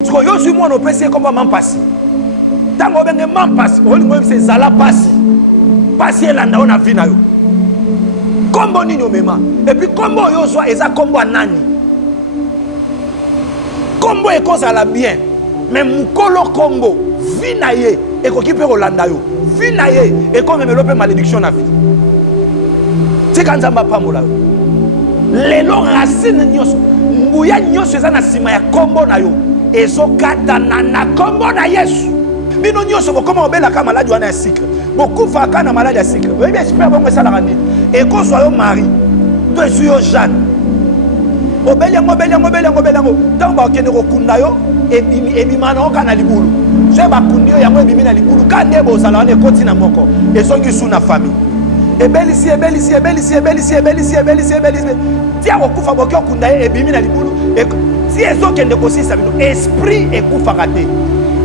Parce que yo suis moi no pesi comme man passi. Tango benge man passi, o lingo c'est zala passi. Passi elanda on a vie na yo. Kombo nini omema. Et puis kombo yo soit eza kombo nani. Kombo e cause la bien. Mais mukolo kombo vie na ye e ko kipe rolanda yo. Vie na ye e ko memelope malédiction na vie. Tika nzamba pambola yo. Lelo racine nyos mbuya nyos eza na sima ya kombo na yo ezokata na kombo na Yesu bino nyos ko koma obela ka maladi wana ya cycle bokufa ka na maladi ya cycle oui bien super bon ça la randi et ko so yo mari to esu yo Jeanne obeli ngo tant ba okende ko kunda yo ebima na oka na libulu so ba kundi yo yango ebimi na libulu ka ndebo osala wana ekoti na moko ezongi su na famille ebelisi tia kokufa boki okunda ye ebimi na libulu ti ezokende kosisa bino esprit ekufa kate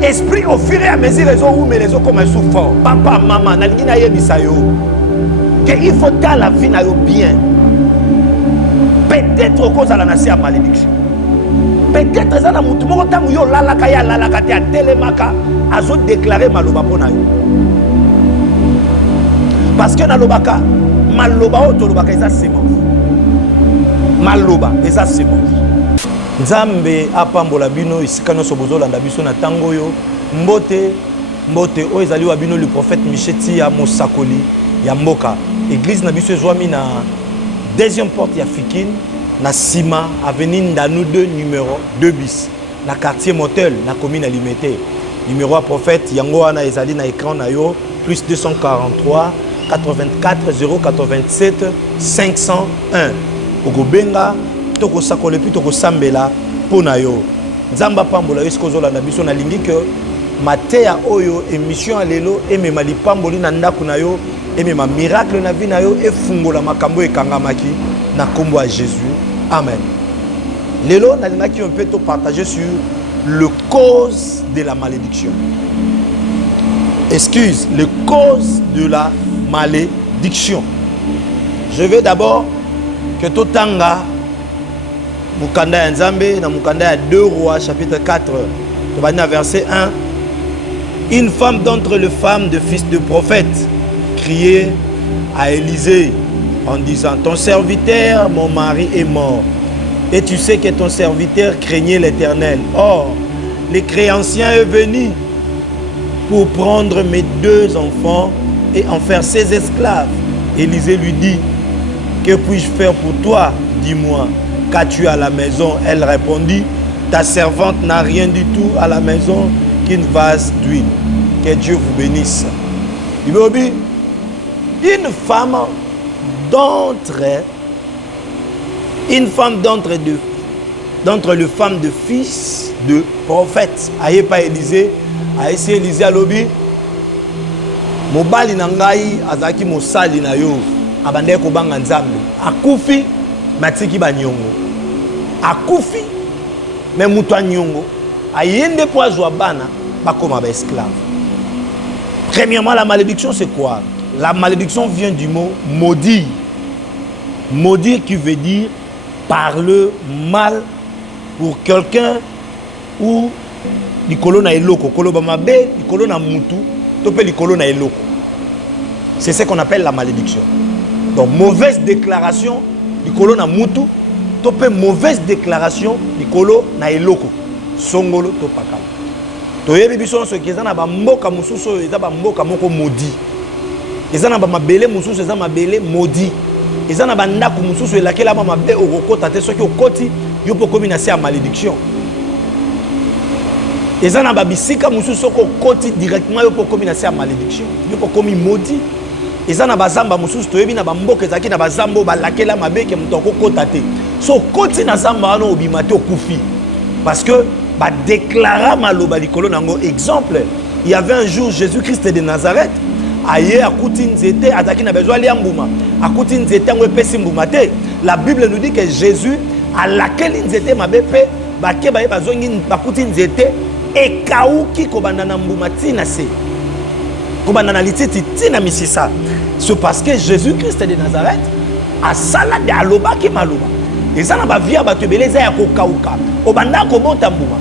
esprit au fur et à mesure ezowumela ezokoma esu fort papa mama nalingi nayebisa yo que il faut ta la vie na yo bien peut-être okozala na se ya malédiction peut-être eza na mutu moko ntango yo olalaka ye alalaka te atelemaka azodéclare maloba mpo na yo parce que nalobaka maloba oyo tolobaka eza semence maloba eza semence nzambe apambola bino esika nyonso bozolanda biso na ntango oyo mbote oyo ezali wa bino le prophète Micheti ya mosakoli ya mboka église na biso ezwami na deuxième porte ya Fikine na sima avenue Ndanu 2 numéro 2 bis na quartier Motel na commune Limete numéro ya prophète yango wana ezali na écran na yo plus 243 84 087 501 okobenga toko sakole puis toko sambela pona yo nzamba pambola yo esikozola na biso na lingi que mateya oyo émission alelo emema lipamboli na ndako na yo emema miracle na vie na yo efungola makambo ekangamaki na kombo ya Jésus amen. Lelo na lingaki un peu to partager sur le cause de la malédiction. Excuse, le cause de la malédiction. Je veux d'abord que totanga Mukanda ya Nzambe na Mukanda ya 2 Rois chapitre 4 verset 1. Une femme d'entre les femmes de fils de prophète criait à Élisée en disant: ton serviteur, mon mari, est mort. Et tu sais que ton serviteur craignait l'Éternel. Or, le créancien est venu pour prendre mes 2 enfants et en faire ses esclaves. Élisée lui dit: que puis-je faire pour toi? Dis-moi, qu'as-tu à la maison? Elle répondit: ta servante n'a rien du tout à la maison qu'une vase d'huile. Que Dieu vous bénisse. Une femme d'entre les femmes de fils de prophète. Aïe pas Élisée, aïe c'est Élisée à l'obi. Mobali nangai azaki mosali na yo abande ko banga nzambe akufi matiki banyongo akufi mais mutu anyongo ayende po azwa bana bakoma ba esclave. Premièrement, la malédiction c'est quoi? La malédiction vient du mot maudire. Maudire qui veut dire parler mal pour quelqu'un ou likolo na eloko kolo ba mabe likolo na mutu topé likolo na eloko. C'est ce qu'on appelle la malédiction. Donc mauvaise déclaration likolo na mutu topé mauvaise déclaration likolo na eloko songolo topaka. Toyebi biso so kezana ba mboka mususu eza ba mboka moko maudit. Ezana ba mabele mususu eza mabele maudit. Ezana ba ndako mususu elakela ba mabe okokota te soki okoti yo po komi na se ya malédiction. Ezana ba bisika mususu okoti directement yo po komi na se ya malédiction. Yo po komi maudit. Ezana ba zamba mususu toyebi na ba mboka ezaki na ba zambo ba lakela mabe ke muto okokota te. So koti na zamba wana obimate okufi. Parce que ba déclara maloba likolo nango. Exemple, il y avait un jour Jésus-Christ de Nazareth aye akuti nzete azaki na besoin lia mbuma akuti nzete ngo epesi mbuma te. La Bible nous dit que Jésus a lakeli nzete mabepe bake baye bazongi bakuti nzete ekauki kobanda na mbuma tina se kobanda na lititi tina misisa. C'est parce que Jésus-Christ de Nazareth a sala de alobaki maloba ezana ba via bato beleza ya kokauka obanda ko monta mbuma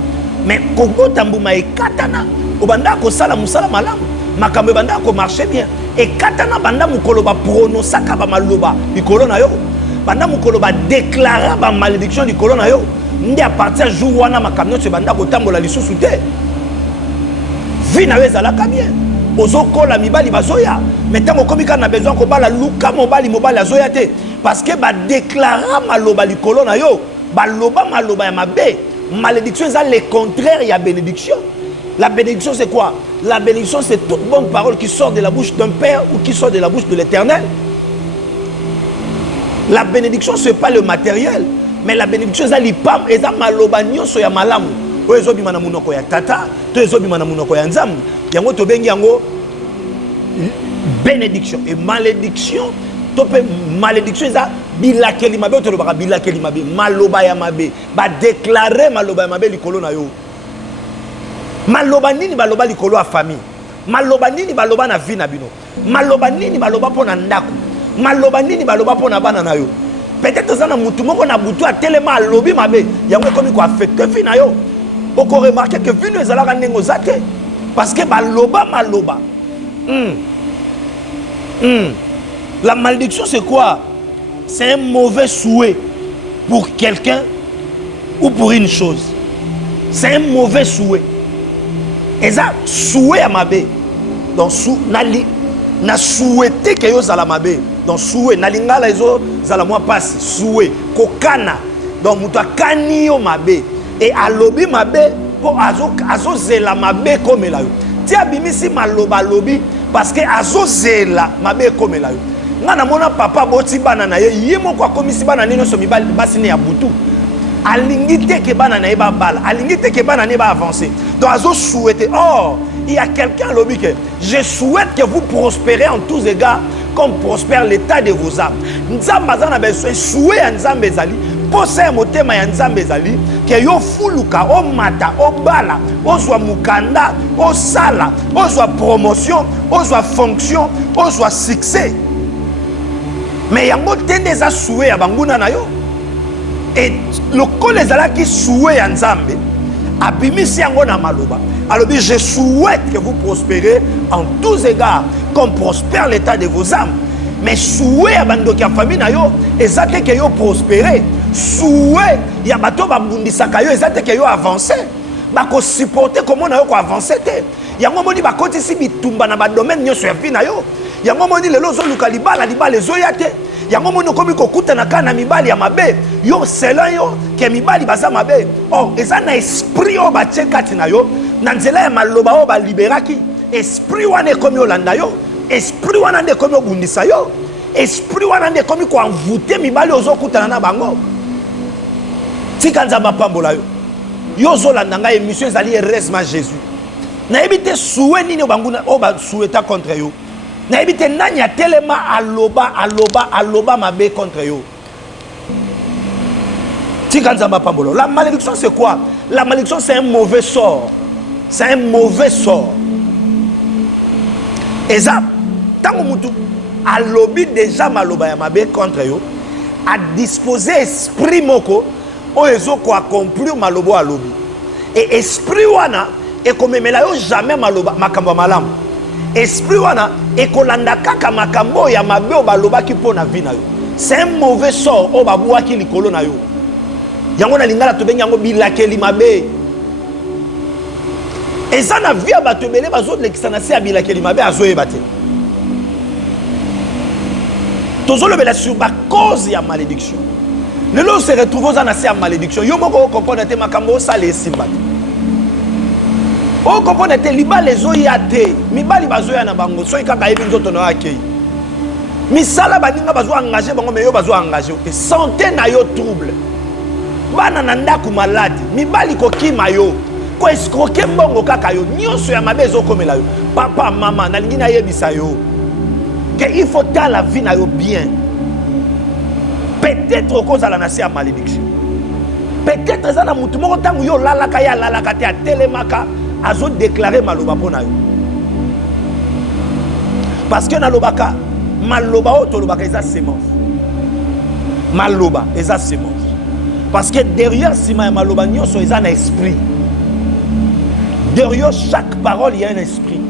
mais kobota mbuma ekatana obanda ko sala musala malamu makambo banda ko marcher bien ekatana banda mukolo ba pronosaka ba maloba likolo na yo banda mukolo ba déclarer ba malédiction likolo na yo ndi à partir jour wana makambo se banda ko tambola lisusu te vie na yo ezalaka bien ozokola mibali bazoya mais tango komika na besoin ko bala luka mobali azoya te parce que ba déclarer maloba likolo na yo baloba maloba ya mabe. Malédiction c'est le contraire, il y a bénédiction. La bénédiction c'est quoi? La bénédiction c'est toute bonne parole qui sort de la bouche d'un père ou qui sort de la bouche de l'Éternel. La bénédiction c'est pas le matériel, mais la bénédiction c'est l'ipam et ça maloba nyonso ya malamu. O ezobi mana munoko ya tata, to ezobi mana munoko ya nzambe. Yango to bengi yango bénédiction et malédiction. Topé malédiction ça bilakeli mabe to lobaka bilakeli mabe maloba ya mabe ba déclarer maloba ya mabe likolo na yo maloba nini baloba likolo a famille maloba nini baloba na vie na bino maloba nini baloba pona ndako maloba nini baloba pona bana na yo peut-être ça na mutu moko na butu a tellement alobi mabe yango komi ko affecter vie na yo oko remarquer que vie no ezalaka ndengo zate parce que baloba maloba La malédiction, c'est quoi? C'est un mauvais souhait pour quelqu'un ou pour une chose. C'est un mauvais souhait. Et ça, souhait à ma bé. Donc, na souhaité que yo zala ma bé. Donc, souhait. Na lingala ezo zala moi passe. Souhait. Kokana. Donc, muta kani yo ma bé. Et alobi ma bé pour azo zela ma bé comme la yo. Tia bimisi maloba lobi parce que azo zela ma bé comme la yo. Ngana mona papa boti bana na ye yemo kwa komisi bana nino so mibali basine ya butu alingite ke bana na ba bala alingite ke bana ne ba avancer donc azo souhaiter oh il y a quelqu'un lobi que je souhaite que vous prospérez en tous égards comme prospère l'état de vos âmes nzamba zana besoin souhait ya nzambe ezali posa motema ya nzambe ezali ke yo fuluka o mata o bala o zwa mukanda o sala o zwa promotion o zwa fonction o zwa succès. Mais yango tende za souhait ya banguna na yo et le col ezala ki souhait ya nzambe abimisi yango na maloba alobi je souhaite que vous prospérez en tous égards comme prospère l'état de vos âmes mais souhait ya bandoki ya famille na yo ezate que yo prospérer souhait ya bato babundisaka yo ezate que yo avancer bako supporter comment na yo ko avancer te yango moni bakotisi bitumba na ba domaine nyonso ya vie na yo yango moni lelo zo luka libala ezoya te yango moni komi kokuta na kana mibali ya mabe yo selon yo ke mibali baza mabe oh eza na esprit o ba tchekati na yo na nzela ya maloba o ba liberaki esprit wana ekomi olanda yo esprit wana nde komi obundisa yo esprit wana nde komi ko envoûter mibali ozokutana na bango tika nzamba pambola yo yo zolanda ngai émission ezali heureusement Jésus na ebite souhait nini banguna o ba souhaita contre yo na ebite nani a tellement aloba mabe contre yo tika nzamba pambolo. La malédiction c'est quoi? La malédiction c'est un mauvais sort, c'est un mauvais sort. Et ça tango mutu alobi déjà maloba ya mabe contre yo a disposer esprit moko o ezoko accomplir malobo alobi et esprit wana ekomemela yo jamais maloba makambo malamu esprit wana ekolanda kaka makambo ya mabe o balobaki pona vie na yo c'est un mauvais sort o babwaki likolo na yo yango na lingala to bengi yango bilakeli mabe eza na vie bato ebele bazolekisa na se ya bilakeli mabe azoyeba te tozolobela sur ba cause ya malédiction lelo se retrouve oza na se ya malédiction yo moko okomprendre te makambo osala esimba te okomprendre te libala ezoya te mibali bazoya na bango soki kaka yebi nzoto na yo akei misala baninga bazo engagé bango mais yo bazo engagé te santé na yo trouble bana na ndako malade mibali kokima yo ko escroquer mbongo kaka yo nyonso ya mabe ezokomela yo papa mama nalingi nayebisa yo que il faut dans la vie na yo bien peut-être okozala na se ya malédiction peut-être eza na mutu moko ntango yo lalaka ya lalaka te atelemaka azo déclarer maloba pona yo parce que nalobaka maloba o tolobaka eza sémence maloba eza sémence parce que derrière sima ya maloba nyonso eza na esprit Derrière chaque parole, il y a un esprit.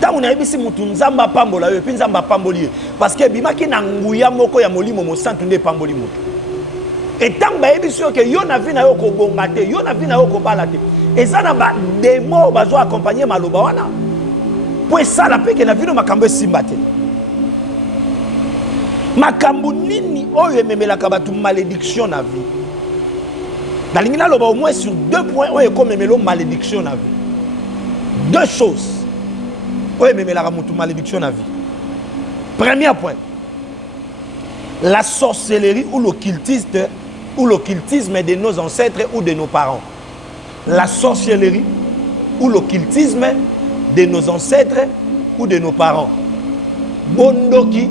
Tant on a vu si mutu nzamba pambola yo, puis nzamba pamboli parce que bimaki na nguya moko ya molimo mo santu nde pamboli moto. Et tant ba yebi sûr que yo na vi na yo ko bonga te, yo na vi na yo ko bala te. Et ça na ba démo bazo accompagner maloba wana. Pour ça la pe que na vi no makambo simba te. Makambo nini oyo ememelaka batu malédiction na vie. Na lingina loba au moins sur 2 points oyo comme emelo malédiction na vie. 2 choses. Oui, mais la malédiction à vie. Premier point. La sorcellerie ou l'occultisme de nos ancêtres ou de nos parents. La sorcellerie ou l'occultisme de nos ancêtres ou de nos parents. Bondoki,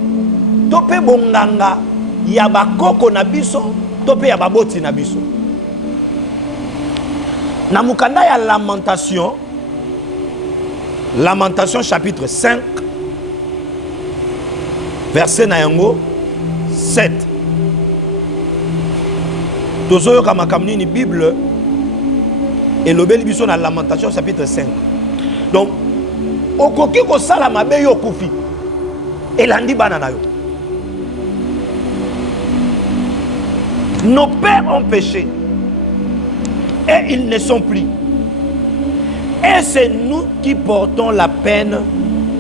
tope bonganga, yabakoko nabiso, tope yababoti nabiso. Namukanda ya lamentation. Lamentation chapitre 5, verset nayango 7. Tozoyo kama kamni ni Bible et l'obéli biso na Lamentation chapitre 5. Donc, okoki ko sala mabe yo kufi et landi bana na yo. Nos pères ont péché et ils ne sont plus. Et c'est nous qui portons la peine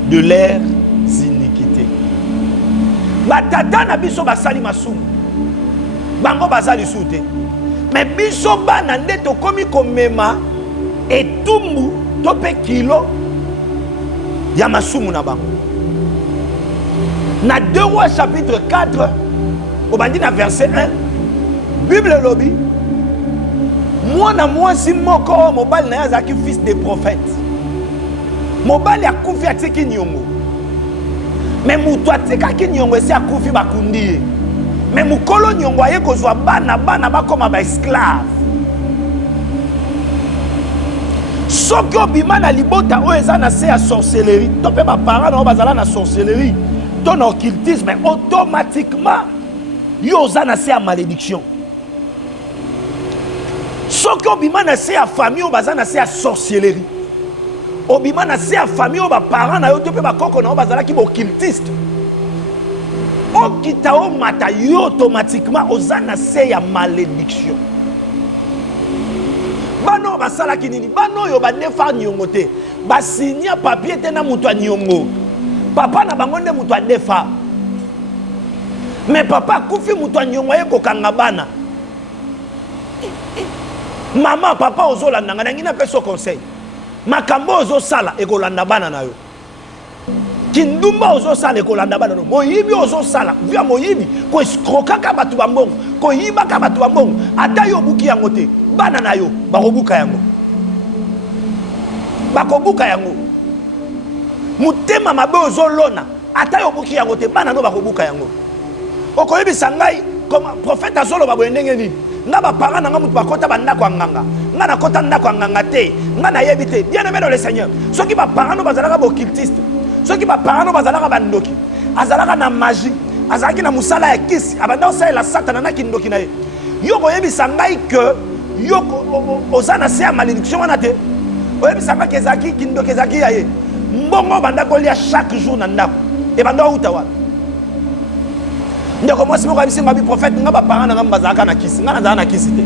de leurs iniquités. Batata na biso basali masumu. Bango basali soute. Mais biso bana nde to komi komema etumbu tope kilo ya masumu na bango. Na 2 Rois chapitre 4 au bandi na verset 1 Bible lobby moi si moko mobile na yazaki fils de prophète. Mobile ya kufi atiki nyongo. Mais mutu atika ki nyongo esi akufi bakundi. Mais mukolo nyongo aye kozwa bana bakoma ba esclave. Soki obima na libota oyo eza na se ya sorcellerie, to pe ba parents na bazala na sorcellerie, to na occultisme, automatiquement yo oza na se ya malédiction. Soki obima na se ya famille o baza na se ya sorcellerie. Obima na se ya famille o ba parents na yo to pe ba koko na bazala ki ba occultiste. Okita o mata yo automatiquement oza na se ya malédiction. Bano basala kinini bano yo ba nefa nyongo te. Ba signer papier te na mutu nyongo. Papa na bango nde mutu defa. Mais papa kufi mutu nyongo ye ko kanga bana. Maman, papa, ozolanda nga ngina peso conseil. Makambo ozo sala ekolanda bana na yo. Kindumba ozo sala ekolanda bana no. Moyibi ozo sala, via moyibi ko escroka ka batu bambongo, ko yiba ka batu bambongo. Ata yo buki yango te, bana na yo bakobuka yango. Bakobuka yango. Mutema mabe ozo lona, ata yo buki yango te, bana no bakobuka yango. Okoyebi sangai comme prophète azolo babwendenge ni. Nga ba parents nga mutu bakota bandako anganga nga na kota ndako anganga te nga na yebite bien aimé dans le Seigneur soki ba parents no bazalaka ba occultiste soki ba parents no bazalaka bandoki azalaka na magie azalaki na musala ya kisi abanda osala satana na kindoki na ye yo koyebisa ngai que yo ozana se ya malédiction wana te oyebisa ngai kezaki kindoki ezaki ya ye mbongo bandako lia chaque jour na ndako e banda uta wa ndeko mwasi moko abisi ngabi prophète nga ba parents nga mbazaka na kisi nga na kisi te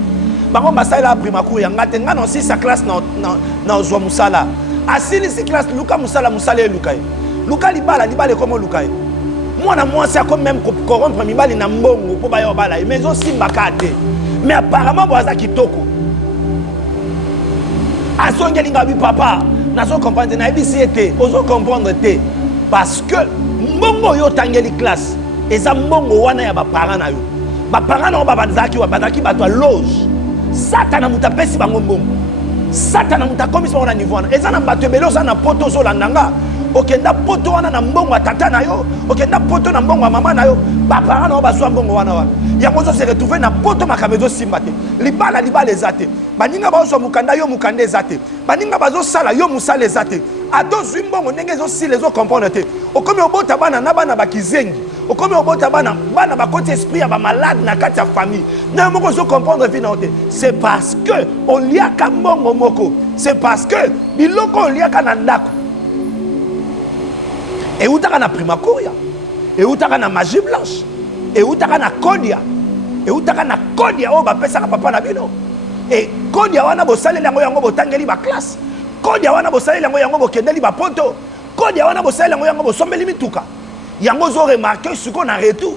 bango basala prima cour ya ngate nga na aussi sa classe na ozwa musala asili si classe luka musala luka luka libala comme luka mwana mwasi ako même corrompre mibali na mbongo po ba yo bala mais aussi mbakate mais apparemment boza kitoko asongeli ngabi papa nazo comprendre na ebisi ete ozo comprendre te parce que mbongo yo tangeli classe eza mbongo wana ya ba parents na yo ba parents na ba bazaki wa bazaki batwa loge satana mutapesi bango mbongo satana mutakomisa wana niveau wana eza na bato ebele oza na poto ozolandanga okenda poto wana na mbongo atata na yo okenda poto na mbongo ya mama na yo ba parents na bazwa mbongo wana wana yango ozo se retrouver na poto makamezo simba te libala eza te baninga bazwa mukanda yo mukanda eza te baninga bazosala yo musala eza te atozwi mbongo ndenge ezosila ezo comprendre te okomi obota bana na bana bakizengi au comme au bota bana ba côté esprit ba malade na kati ya famille na moko zo comprendre vie na ote c'est parce que on lia ka mbongo moko c'est parce que biloko on lia ka na ndako et utaka na primacoria et utaka na magie blanche et utaka na kodia et utaka na kodia o ba pesa ka papa na bino et kodia wana bo salela yango botangeli ba classe kodia wana bo salela yango bokendeli ba poto kodia wana bo salela yango bo sombeli mituka yango zo remarqué ce qu'on a retour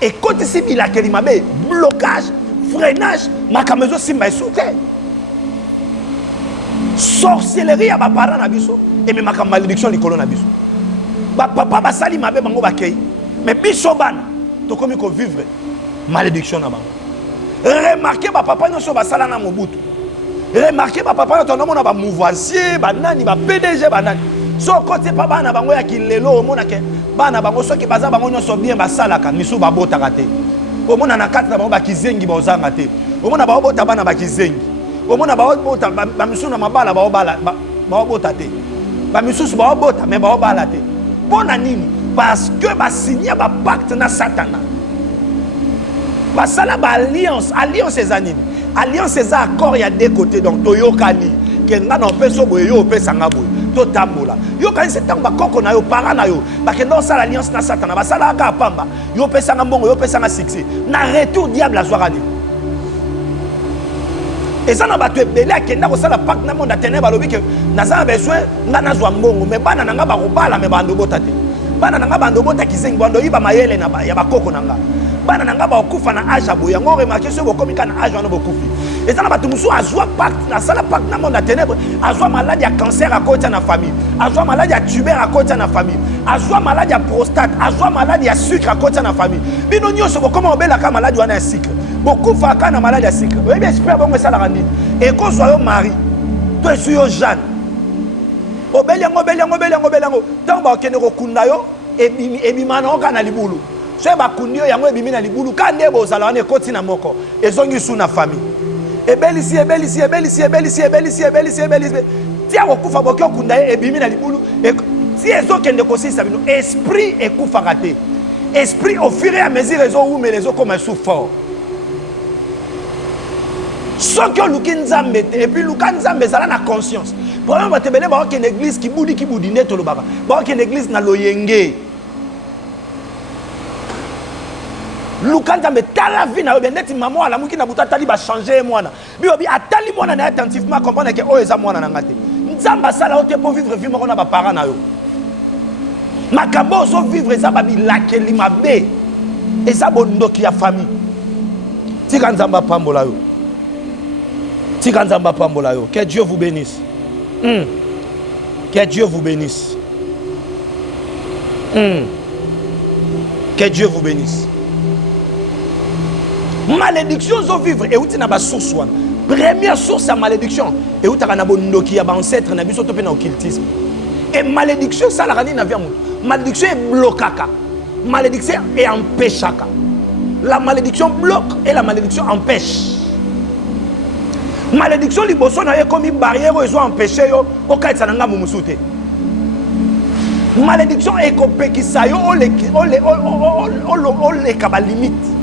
et côté si bilakeli mabe blocage freinage makamezo simba esute sorcellerie ya ba parents na biso et même makam malédiction likolo na biso ba papa ba sali mabe bango ba kei mais biso bana to komi ko vivre malédiction na bango remarquez ba papa nyonso ba sala na mobutu remarquez ba papa to na ba mouvoisier ba nani ba PDG ba nani so côté pa bana bango ya kilelo omona ke bana bango soki baza bango nyonso bien basalaka misu babotaka te omona na kati na bango bakizengi baozanga te omona baobota bana bakizengi omona baobota bamisu na mabala baobota te bamisusu baobota mais baobala te pona nini parce que basigné ba pacte na satana basala ba alliance eza nini alliance eza accord ya deux côtés donc toyokani ke nga na peso boye yo pesa nga boye to tambola yo kanisi tango bakoko na yo para na yo bakenda osala alliance na satana basala aka pamba yo pesa nga mbongo yo pesa nga succès na retour diable azwaka ni eza na bato ebele akenda kosala pacte na monde ya ténèbre alobi ke naza na besoin nga nazwa mbongo mais bana na nga bakobala mais bando bota te bana na nga bando bota kizengi bando yiba mayele na ya bakoko na nga bana na nga bakufa na âge abo yango remarqué so bokomi kana âge wana bokufi eza na bato musu azwa pacte na sala pacte na monde ya ténèbre azwa maladie ya cancer à côté na famille azwa maladie ya tuber à côté na famille azwa maladie ya prostate azwa maladie ya sucre à côté na famille bino nyonso bokoma obelaka maladie wana ya sucre bokufa ka na maladie ya sucre oyebi esprit bongo esalaka nini ekozwa yo mari to esu yo Jeanne obeli yango ntango bakende kokunda yo ebima na oka na libulu so bakundi yo yango ebimi na libulu ka nde bozala wana ekoti na moko ezongi su na famille ebelisi tia kokufa boki okunda ye ebimi na libulu ti ezokende kosisa bino esprit ekufaka te esprit au fur et à mesure ezowumela ezokoma esu fort soki oluki nzambe te epuis luka nzambe ezala na conscience problème bato ebele baokende église kibudi nde tolobaka baokende église na loyenge luka nzambe tala vi na yo ndeti mama alamuki na buta atali bachange mwana biyobi atali mwana na ye attentivement comprendre ke oyo eza mwana na nga te nzambe asala yo te mpo vivre vie moko na baparent na yo makambo ozovivre eza babilakeli mabe eza bondoki ya famille tika nzambe apambola yo tika nzambe apambola yo que Dieu vous bénisse que Dieu vous bénisse que Dieu vous bénisse malédiction zo vivre et outi na ba source wana première source à malédiction et outa na bondoki ya ba ancêtre na biso to pe na occultisme et malédiction ça la rani na via malédiction est bloquaka malédiction est empêchaka la malédiction bloque et la malédiction empêche malédiction liboso na ye comme barrière ezo empêcher yo okaitsa nga mumusute malédiction ekopekisa yo ole kaba limite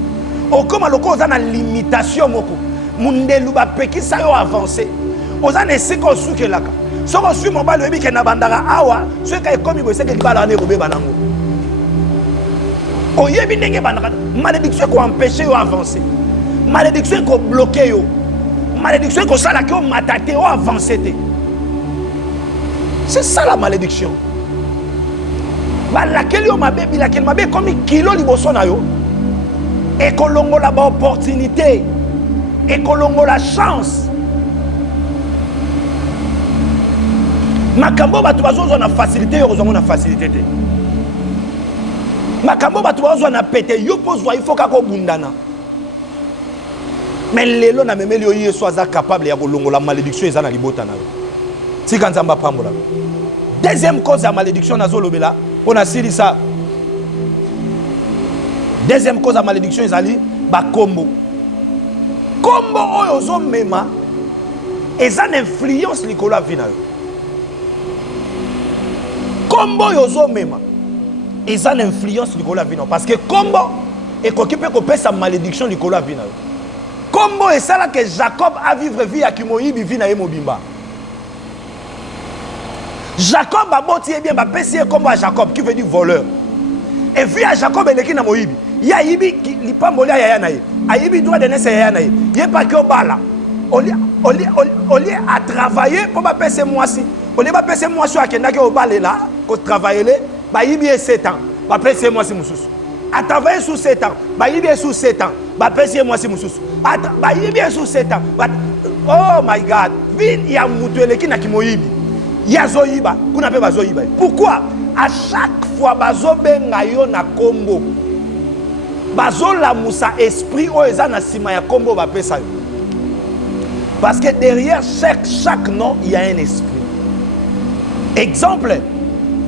okoma loko oza na limitation moko mundelu bapekisa yo avancer oza na esika osukelaka soko osui mobali oyebi ke na bandaka awa soki ekomi boyeseke libala wana ekobeba nango oyebi ndenge bandaka malédiction ekoempêche yo avancer malédiction ekobloke yo malédiction ekosalaki yo mata te o avancer te c'est ça la malédiction balakeli yo mabe bilakeli mabe ekomi kilo liboso na yo ekolongola ba opportunité ekolongola chance makambo bato bazozwa na facilité yo kozwa na facilité te makambo bato bazozwa na pete yo pozwa il faut kako bundana mais lelo na memeli yo yeso aza capable ya kolongola malédiction eza na libota na yo tika nzamba pambola deuxième cause ya malédiction nazolobela pona sili ça deuxième cause à malédiction ezali bakombo kombo oyo ozomema eza na influence likolo ya vie na yo kombo oyo ozomema ils ont une influence du la vie parce que combo et qu'on peut sa malédiction du la vie combo et ça là que Jacob a vivre vie à Kimoïbi vie na Mobimba. Jacob a botti bien ba pesi combo à Jacob qui veut dire voleur. Et vu à Jacob et l'équipe na Moïbi. Il y a Ibi qui li pambolia ya na ye. Aibi doit donner ses ya na ye. Il pas que au bala. On lieu à travailler pour ba pesi moi si. On lieu ba pesi moi sur akenda ke au bala là, ko travailler le ba Ibi 7 ans. Ba pesi moi si mususu. À travailler sous 7 ans. Ba Ibi sous 7 ans. Ba pesi moi si mususu. Ba Ibi sous 7 ans. Oh my God. Vin ya mutu l'équipe na Kimoïbi. Yazoyiba, kuna pe bazoyiba. Pourquoi? À chaque fois bazo benga yo na kombo. Bazo la musa esprit o eza na sima ya kombo ba pesa yo. Parce que derrière chaque nom, il y a un esprit. Exemple,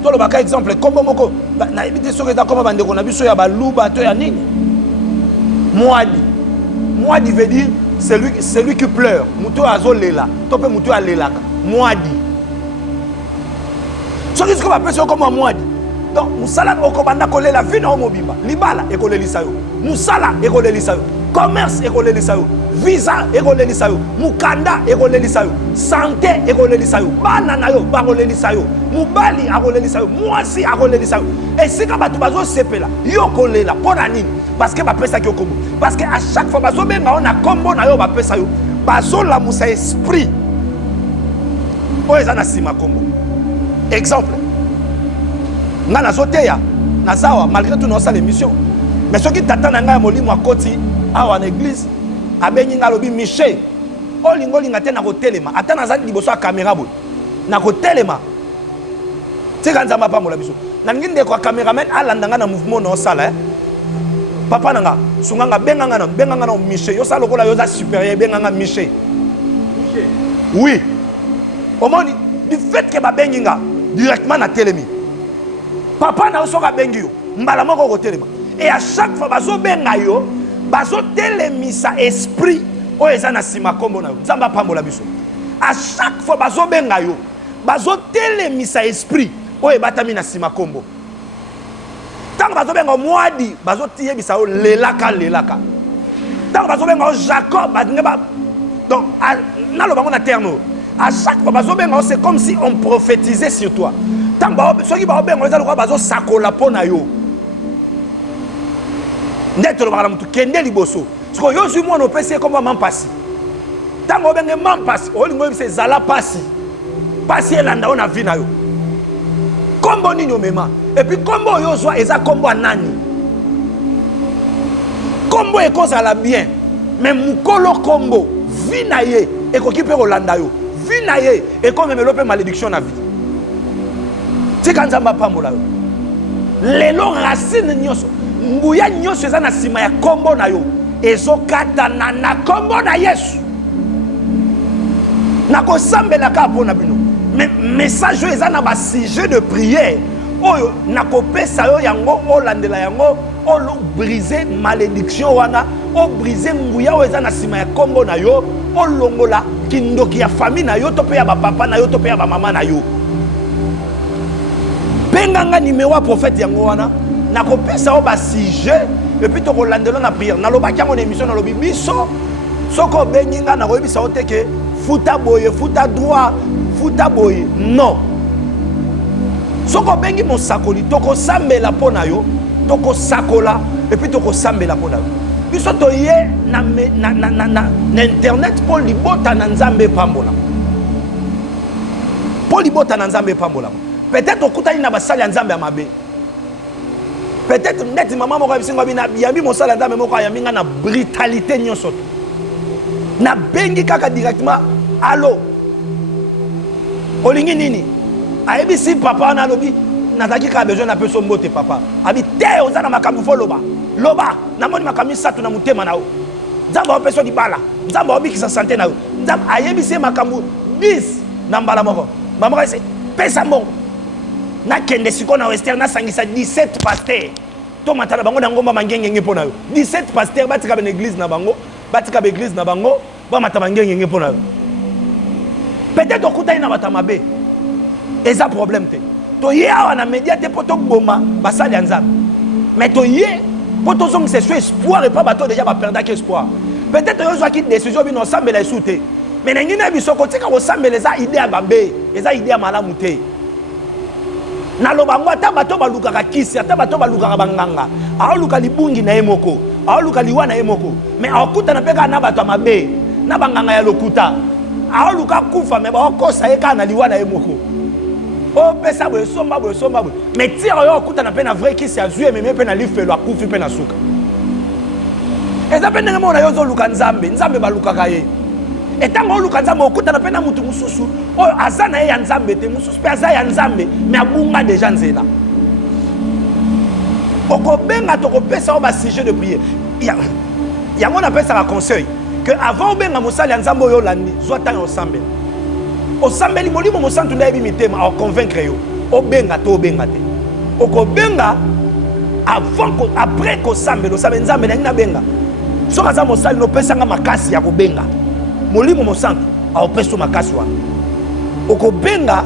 to lo baka exemple kombo moko na ebite so eza kombo bande ko na biso ya baluba to ya nini? Moadi. Moadi veut dire celui qui pleure. Muto azo lela, to pe muto alelaka. Moadi. Ce qui est appelé comme Moadi. Donc, Moussala okobanda kole la vie na mobimba. Libala ekole lisayo. Moussala ekole lisayo. Commerce ekole lisayo. Visa ekole lisayo. Mukanda ekole lisayo. Santé ekole lisayo. Bana na yo bakole lisayo. Mubali akole lisayo. Mwasi akole lisayo. Et si ka batu bazo sepela, yo kole la pona nini? Parce que ba pesa ki okombo. Parce que à chaque fois bazo benga on a combo na yo ba pesa yo. Bazo la musa esprit. O ezana sima combo. Exemple, nga nazoteya nazawa malgré tout nos l'émission mais ceux qui t'attendent nga molimo akoti awa na église abenyi nga lobi Michel olingo linga te na kotelema ata nazali liboso ya caméra boy na kotelema tika nzamba pa mola biso na nginde kwa cameraman alanda nga na mouvement na osala papa nanga sunganga benga nga na Michel yo sala lokola yo za supérieur benga nga Michel oui au moins du fait que ba bengi nga directement na telemi papa na osoka bengi yo mbala moko ko telema et à chaque fois bazo benga yo bazo telemisa esprit o eza na sima kombo na yo nzamba pambola biso à chaque fois bazo benga yo bazo telemisa esprit o ebatami na sima kombo tant bazo benga Moadi bazo tiyebisa o lelaka tant bazo benga Jacob badinga ba donc na lo bango na terme à chaque fois c'est comme si on prophétisait sur toi. Tant ceux qui bazo sakola pona yo. Ndetto lo bala mutu kende liboso. Parce que yo suis moi no pesi comme man passi. Tant ba benga man passi, o lingo c'est zala passi. Passi elanda on a vie na yo. Kombo ninyo mema. Et puis kombo yo zo eza kombo anani. Kombo e koza la bien. Mais mukolo kombo vie na ye e ko kipe rolanda yo. Vie na ye et comme me lope malédiction na vie. C'est quand ça m'a pas mola. Lelo racine nyoso. Nguya nyoso eza na sima ya kombo na yo. Ezo kata na kombo na Yesu. Na ko sambela ka pona bino. Mais message eza na ba sujet de prière. Oyo na ko pesa yo yango olandela yango olo briser malédiction wana o briser nguya eza na sima ya kombo na yo o longola kindoki ya famille na yo to pe ya ba papa na yo to pe ya ba mama na yo benganga numéro prophète yango wana na ko pesa o ba sujet et puis to ko landela na prière na loba kyango na émission na lobi biso soko benginga na ko bisa o teke futa boye futa droit futa boye non soko bengi mon sakoli to ko sambela pona yo to ko sakola et puis to ko sambela pona yo biso to ye na internet pour libota na nzambe pambola pour libota na nzambe pambola peut-être okutani na basali ya nzambe ya mabe peut-être net maman moko bisinga bina yambi mosala ya nzambe moko yaminga na brutalité nyonso na bengi kaka directement allo olingi nini ayebi si papa na lobi nazaki ka besoin na peso mbote papa abi te ozana makambu fo loba na moni makambu satu na mutema nao nzamba opeso di bala nzamba obikisa santé nao nzamba ayebi si makambu 10 na mbala moko mama kase pesa mbongo na kende siko na western na sangisa 17 pasteur to matala bango na ngomba mangenge pona yo 17 pasteur batika ben église na bango batika be église na bango ba mataba ngenge pona yo peut-être okutai na batamabe eza problème te toye awa na média te poto boma basali nzambe mais toye poto zong c'est sur espoir et pas bato déjà ba perdre espoir peut-être yo zo ki décision bi no sambela esute mais na ngina biso ko tika ko sambela za idée ya bambe eza idée ya malamu te na lobango ata bato balukaka kisi ata bato balukaka banganga aoluka libungi na emoko aoluka liwa na emoko mais akuta na peka na bato mabe na banganga ya lokuta aoluka kufa mais ba kosa eka na liwa na emoko o pesa bo somba mais tire yo akuta na pe na vrai kisi azue mais pe na lifelo akufi pe na suka eza pe ndenge mona yo zo luka nzambe balukaka ye etango luka nzambe okuta na pe na mutu mususu oyo aza na ye ya nzambe te mususu pe aza ya nzambe mais abunga déjà nzela okobenga tokopesa o ba sujet de prière yango na pesa ka conseil que avant obenga mosali ya nzambe oyo landi zwa tanga osambeli molimo mosantu nda yebi mitema aconvaincre yo obenga to obenga te okobenga avant après kosambela osabe nzambe na ngina benga soka za mosali no pesanga makasi ya kobenga molimo mosantu aopesa makasi wana okobenga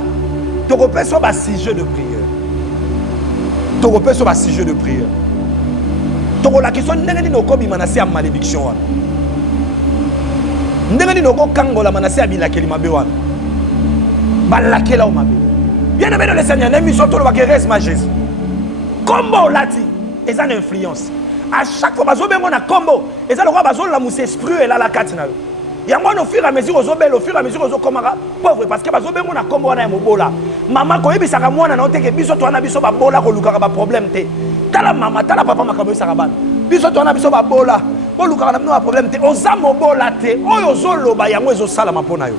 tokopesa ba sujet de prière tokopesa ba sujet de prière tokolakisa ndenge nini okobima na se ya malédiction wana ndenge nini okokangola na se ya bilakeli mabe wana balakela o mabe bien aimé dans le Seigneur n'aime surtout le bakeres ma Jésus combo lati eza une influence à chaque fois bazo bengo na combo eza le roi bazo la mousse esprit et la kati na yo yango no fur et à mesure ozobela au fur et à mesure ozokomaka pauvre parce que bazo bengo na combo wana ya mobola mama ko yebisaka mwana na oteke biso to wana biso babola ko lukaka ba problème te tala mama tala papa makambo esaka bana biso to wana biso babola ko lukaka na bino ba problème te oza mobola te oyo zoloba yango ezosala mapona yo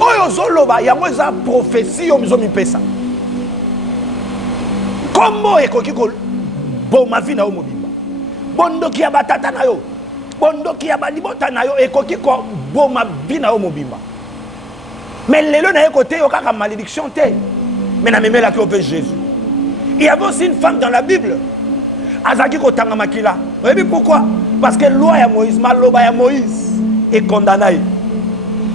oyo zoloba yango eza prophétie yo mizo mipesa kombo ekoki ko boma vi na yo mobimba bondoki ya batata na yo bondoki ya balibota na yo ekoki ko boma vi na yo mobimba mais lelo na ye côté yo kaka malédiction te mais na memela ki ope Jésus il y avait aussi une femme dans la Bible azaki ko tanga makila oyebi pourquoi parce que loi ya Moïse maloba ya Moïse est condamné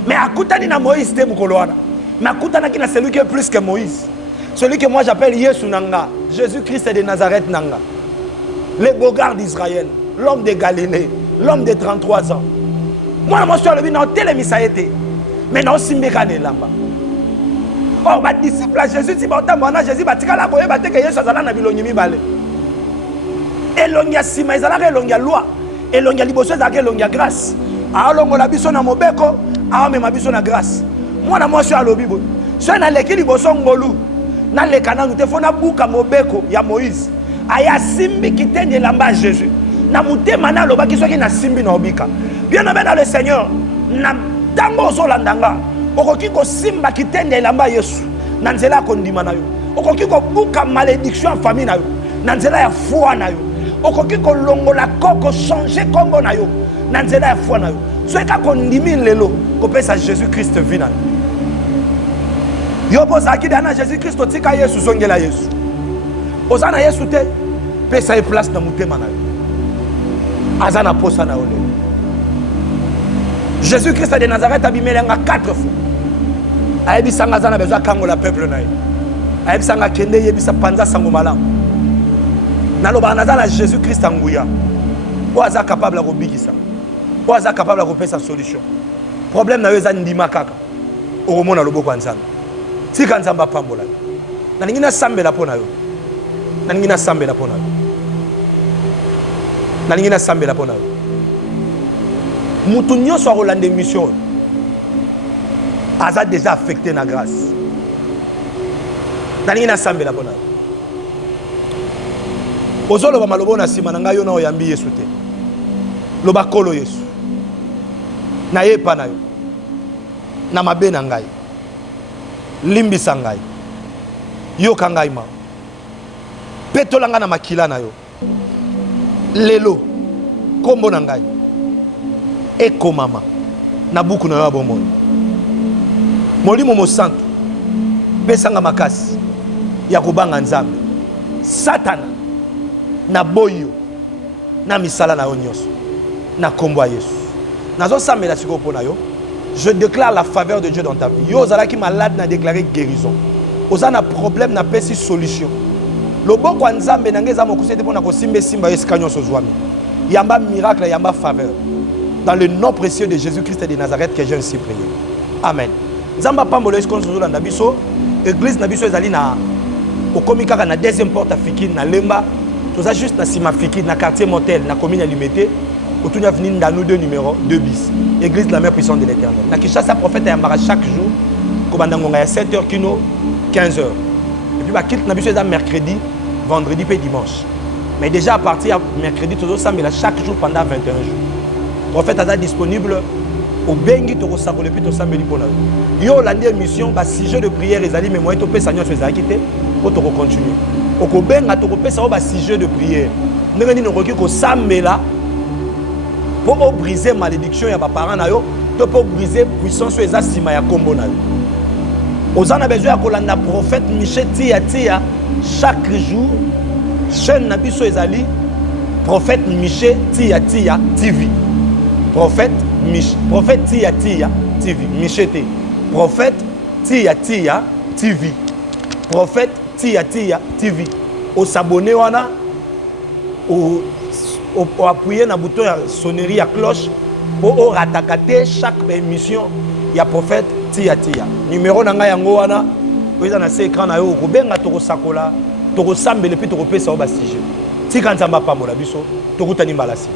mais akutani na Moïse te mukolo wana mais akutana ki na celui qui est plus que Moïse celui que moi j'appelle Yesu nanga Jésus-Christ de Nazareth nanga le bogard d'Israël l'homme de Galilée l'homme de 33 ans moi je suis allé dans tel misaete mais non simbeka ne lamba oh ba disciple Jésus ti ba otamona Jésus batikala ko yeba te que Yesu azala na bilongi mibale elongia sima ezalaka elongia loi elongia liboso ezalaka elongia grâce alongola biso na mobeko amema biso na grâce mwana mwasi alobi bo so na leki liboso ngolu na leka nangu te fona buka mobeko ya Moïse aya simbi kitende lamba Jésus na mutema na lobaki soki na simbi na obika bien aimé dans le Seigneur na tango zolandanga okoki ko simba kitende lamba Yesu na nzela kondima na yo okoki ko buka malédiction en famille na yo na nzela ya foi na yo okoki ko longola koko changer kombo na yo na nzela ya foi na yo so eka kondimi lelo kopesa Jésus Christ vina yo bozaki dana Jésus Christ otika Yesu zongela Yesu ozana Yesu te pesa e place na mutema na yo azana posa na yo lelo Jésus Christ de Nazareth abimelenga 4 fois ayebisanga azana besoin kangola peuple na ye ayebisanga kende yebisa panza sango malamu naloba nazala Jésus Christ anguya o aza capable de kobikisa o aza capable de kopesa solution problème na yo eza ndima kaka okomona loboko ya nzambe tika nzambe apambola na ningi nasambela mpo na yo na ningi nasambela mpo na yo na ningi nasambela mpo na yo mutu nyonso akolanda émission aza déjà affecté na grâce na ningi nasambela mpo na yo ozoloba malobo na nsima na ngai yo na oyambi Yesu te loba kolo Yesu na yepa na yo na mabe na ngai limbisa ngai yoka ngai ma petolanga na makila na yo lelo kombo na ngai ekomama na buku na yo abomoni molimo mosantu pesanga makasi ya kobanga nzambe satana na boyo na misala na yo nyonso na kombo ya Yesu nazo samela siko pona yo je déclare la faveur de Dieu dans ta vie yo ozalaki malade na déclarer guérison oza na problème na pesi solution loboko nzambe na ngeza mokusete pona ko simbe simba eskanyo sozwami yamba miracle yamba faveur dans le nom précieux de Jésus-Christ de Nazareth que j'ai ainsi prié. Amen. Nzamba pambolo eskonzo zolanda biso église na biso ezali na okomi kaka na deuxième porte africaine na Lemba toza juste na sima africaine na quartier motel na commune ya Limité autour avenue Ndanu 2 numéro 2 bis église de la mère puissante de l'Éternel. Na Kinshasa prophète yambara chaque jour kobanda ngonga ya 7h kino 15h. Et puis ba quitte na biso eza mercredi, vendredi et dimanche. Mais déjà à partir de mercredi tozo sambela chaque jour pendant 21 jours. Prophète est disponible au bengi to kosakole puis to sambeli pona. Yo landi émission ba sujet de prière ezali mais moi to pesa nyo feza kité pour to continuer. Oko benga to pesa ba sujet de prière. Ndenge ni nokoki ko sambela pour briser malédiction ya ba parents na yo, to pour briser puissance eza sima ya kombo na yo. Ozana besoin ya kolanda prophète Michel Tia chaque jour chaîne na biso ezali prophète Michel Tia TV. Prophète Tia TV. Michete. Prophète Tia TV. Prophète Tia TV. Au s'abonner wana, au appuyer na bouton ya sonnerie à cloche, au ratakate chaque émission ya prophète Tia. Numéro nanga yango wana, vous avez un écran na yo ko benga to ko sakola, to ko sambele puis to ko pesa au bastige. Tika nzamba pa mola biso, to kutani malasi.